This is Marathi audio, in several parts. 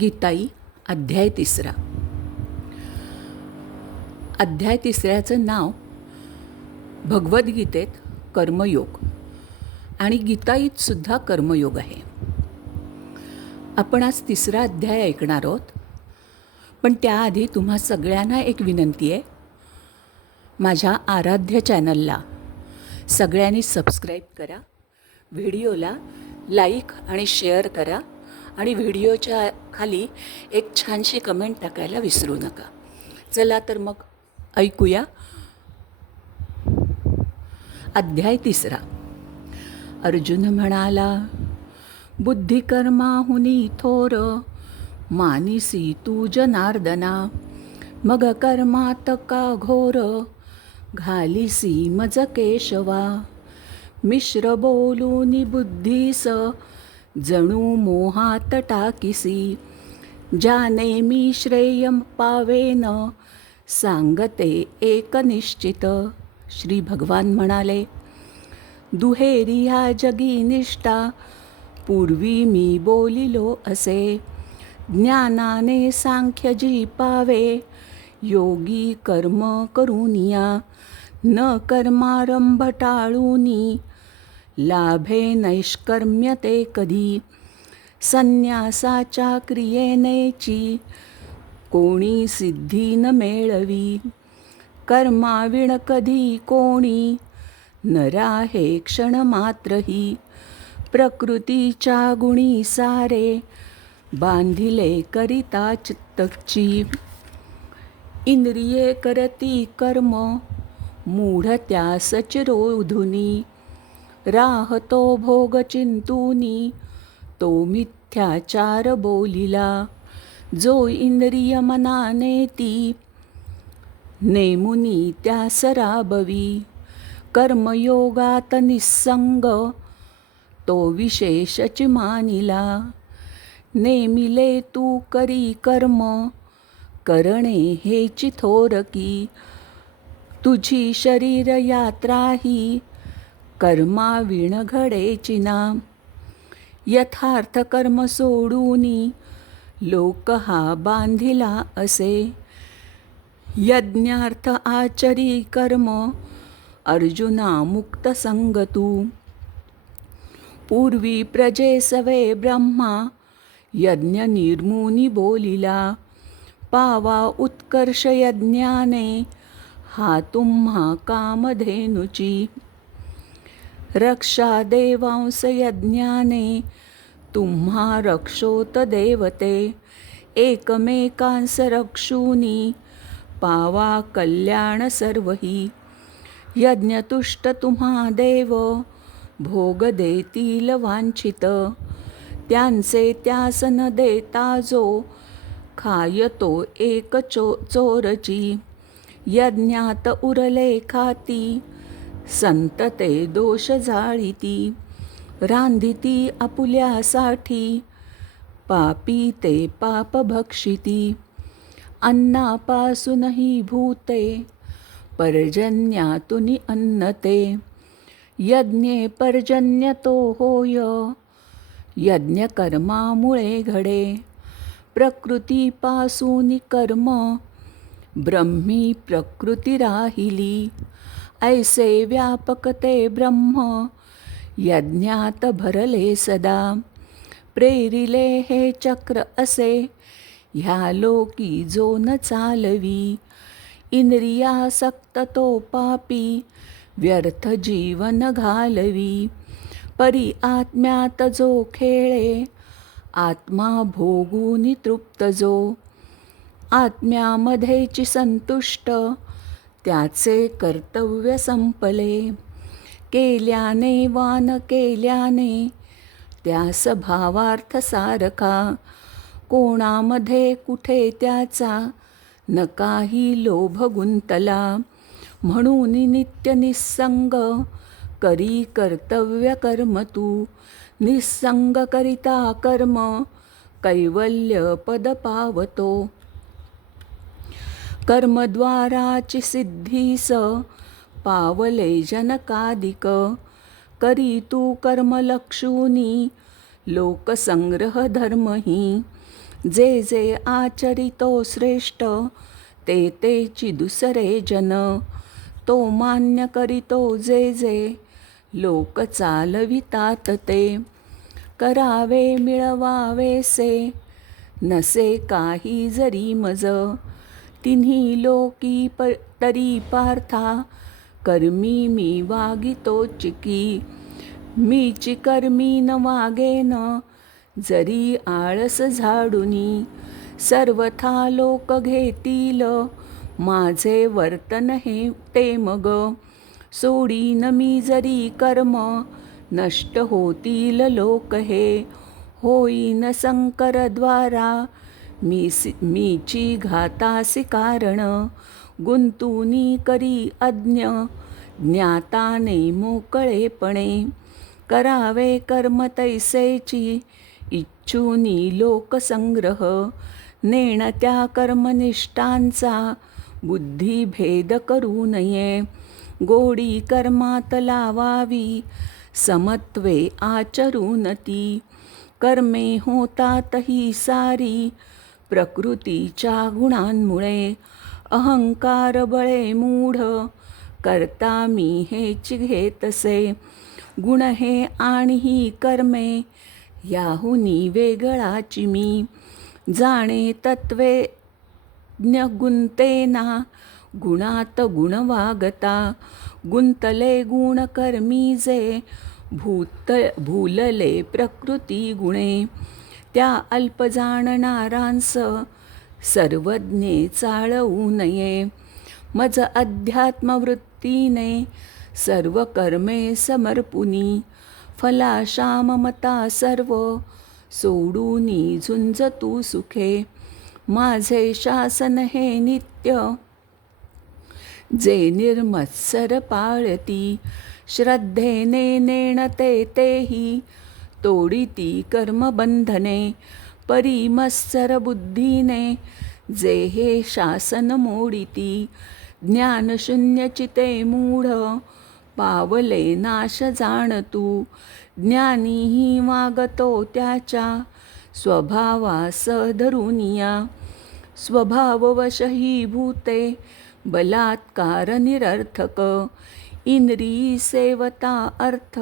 गीताई अध्याय तिसरा. अध्याय तिसऱ्याचं नाव भगवद्गीतेत कर्मयोग आणि गीताईत सुद्धा कर्मयोग आहे. आपण आज तिसरा अध्याय ऐकणार आहोत. पण त्याआधी तुम्हा सगळ्यांना एक विनंती आहे. माझ्या आराध्य चॅनलला सगळ्यांनी सबस्क्राईब करा व्हिडिओला लाईक आणि शेअर करा आणि व्हिडिओच्या खाली एक छानशी कमेंट टाकायला विसरू नका. चला तर मग ऐकूया. अध्याय तिसरा. अर्जुन म्हणाला बुद्धिकर्माहुनी थोर मानिसी तू जनार्दना मग कर्मात का घोर घालिसी मज केशवा मिश्र बोलूनी बुद्धीस जणू मोहात टाकिसी. ज्याने मी श्रेय पावेन. सांगते एक निश्चित. श्री भगवान म्हणाले दुहेरी ह्या जगी निष्ठा. पूर्वी मी बोलिलो असे. ज्ञानाने सांख्य जी पावे योगी कर्म करूनिया न कर्मारंभ टाळूनी. लाभे नैष्कर्म्यते कधी? संन्यासाच्या क्रियेनेची कोणी सिद्धी न मेळवी. कर्माविण कधी कोणी नराहे क्षण मात्रही. प्रकृतीच्या गुणी सारे बांधिले करिता चित्तची. इंद्रिये करती कर्म मूढ त्यास राहतो भोग चिंतूनी. तो मिथ्याचार बोलिला जो इंद्रिय मनाने ती. नेमुनी त्या सराबवी कर्मयोगात निसंग तो विशेषच मानिला नेमिले तू करी कर्म करणे हेची थोरकी. तुझी शरीर यात्रा ही कर्माविण घडेची ना. यथार्थ कर्म सोडूनी लोक हा बांधिला असे. यज्ञार्थ आचरी कर्म अर्जुना मुक्त संगतू पूर्वी प्रजेसवे ब्रह्मा यज्ञ निर्मुनी बोलिला. पावा उत्कर्ष यज्ञाने हा तुम्हा कामधेनुची. रक्षा देवांस यज्ञाने तुम्हा रक्षोत देवते. एकमेकांस रक्षूनी पावा कल्याण सर्वही. यज्ञतुष्ट तुम्हा देव भोग देतील वांछित. त्यांचे त्यास न देता जो खायतो एक चो चोरची. यज्ञात उरले खाती संतते दोष जाळीती रांधिती आपुल्यासाठी पापी ते पाप भक्षिती. अन्नापासूनही भूते पर्जन्यातुनी अन्नते. यज्ञे पर्जन्यतो होय यज्ञकर्मामुळे घडे. प्रकृतीपासून कर्म ब्रह्मी प्रकृती राहिली. ऐसे व्यापक ते ब्रह्म यज्ञात भरले सदा. प्रेरिले हे चक्र असे ह्या लोकी जो न चालवी. इंद्रियासक्त तो पापी व्यर्थ जीवन घालवी. परी आत्म्यात जो खेळे आत्मा भोगूनी तृप्त जो. आत्म्यामध्येची संतुष्ट त्याचे कर्तव्य संपले. केल्याने वान केल्याने. त्यास भावार्थ सारखा. कोणामध्ये कुठे त्याचा? न काही लोभ गुंतला. म्हणून नित्य निसंग. करी कर्तव्य कर्म तू. निसंग करिता कर्म. कैवल्य पद पावतो. कर्मद्वाराची सिद्धीस पावले जनकादिक. करी तू कर्मलक्षुनी लोकसंग्रह धर्मही. जे जे आचरितो श्रेष्ठ ते तेची दुसरे जन. तो मान्य करीतो जे जे लोक चालवितात ते. करावे मिळवावेसे नसे काही जरी मज. तिन्ही लोकी प तरी पार्था कर्मी मी वागितो चिकी. मी कर्मी न वागेन जरी आळस झाडुनी. सर्वथा लोक घेतील माझे वर्तन हे ते मग. सोडीन मी जरी कर्म नष्ट होतील लोक हे. होईन संकरद्वारा मी सि मीची घातासी कारण गुंतुनी करी अज्ञ ज्ञाताने मोकळेपणे. करावे कर्म तैसेची इच्छुनी लोकसंग्रह नेण त्या कर्मनिष्ठांचा बुद्धिभेद करू नये. गोडी कर्मात लावावी समत्वे आचरून ती. कर्मे होतात ही सारी प्रकृतीच्या गुणांमुळे अहंकार बळे मूढ करता मी हेच घेतसे गुण हे आणि ही कर्मे याहुनी वेगळाची मी जाणे तत्वे ज्ञ गुंतेना गुणात गुणवागता गुंतले गुण कर्मी जे भूत भूलले प्रकृती गुणे त्या अल्प जाणणारांस सर्वज्ञे चाळवू नये. मज अध्यात्मवृत्तीने सर्व कर्मे समर्पुनी. फलाशाममता सर्व सोडूनी झुंज तू सुखे. माझे शासन हे नित्य. जे निर्मत्सर पाळती श्रद्धेने नेणते तेही. तोडिती कर्मबंधने परिमत्सर बुद्धीने जे हे शासन मोडिती ज्ञानशून्यचिते मूढ पावले नाश जाणतू ज्ञानीही वागतो त्याच्या स्वभावास धरुनिया स्वभाववशही भूते बलात्कार निरर्थक इंद्रियी सेवता अर्थ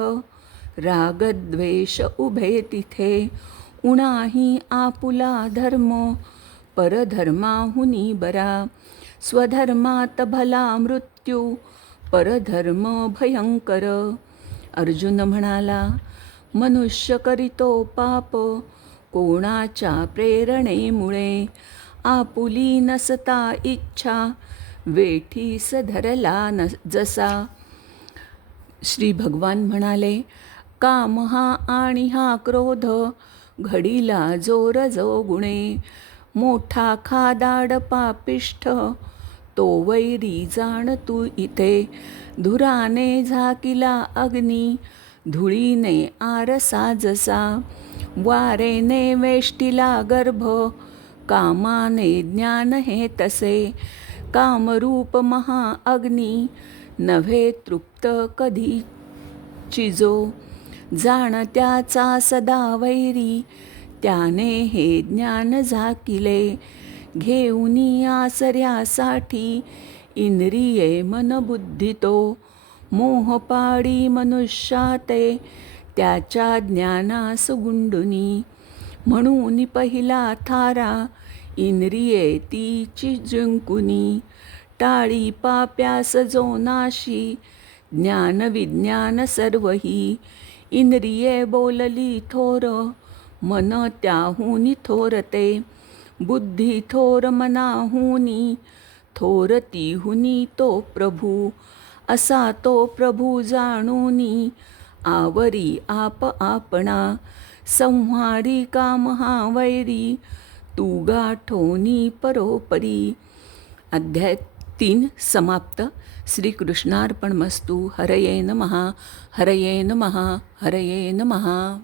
रागद्वेष उभे तिथे. उणाही आपुला धर्म परधर्माहुनी बरा. स्वधर्मात भला मृत्यू परधर्म भयंकर. अर्जुन म्हणाला मनुष्य करीतो पाप कोणाच्या प्रेरणेमुळे? आपुली नसता इच्छा वेठी सधरला न जसा. श्री भगवान म्हणाले काम हा आणि हा क्रोध घडीला जोर जो गुणे मोठा खादाड पापिष्ठ तो वैरी जाण तू इथे. धुराने झाकिला अग्नी धुळीने आरसा जसा. वारेने वेष्टीला गर्भ कामाने ज्ञान हे तसे. कामरूप महा अग्नी नव्हे तृप्त कधी चिजो जाण त्याचा सदा वैरी त्याने हे ज्ञान झाकिले. घेऊनी आसऱ्यासाठी इंद्रिये मनबुद्धी तो मोहपाडी मनुष्याते त्याच्या ज्ञानास गुंडुनी म्हणून पहिला थारा इंद्रिये तीची जिंकुनी. टाळी पाप्यास जो नाशी ज्ञान विज्ञान सर्वही इंद्रिये बोलली थोर मन त्याहुनी थोरते. बुद्धी थोर मनाहुनी थोरतीहुनी तो प्रभू. असा तो प्रभू जाणूनी आवरी आप आपणा. संहारी का महावैरी तू गाठोनी परोपरी. अध्याय तीन समाप्त. श्रीकृष्णार्पणमस्तु. हरये नमः. हरये नमः. हरये नमः.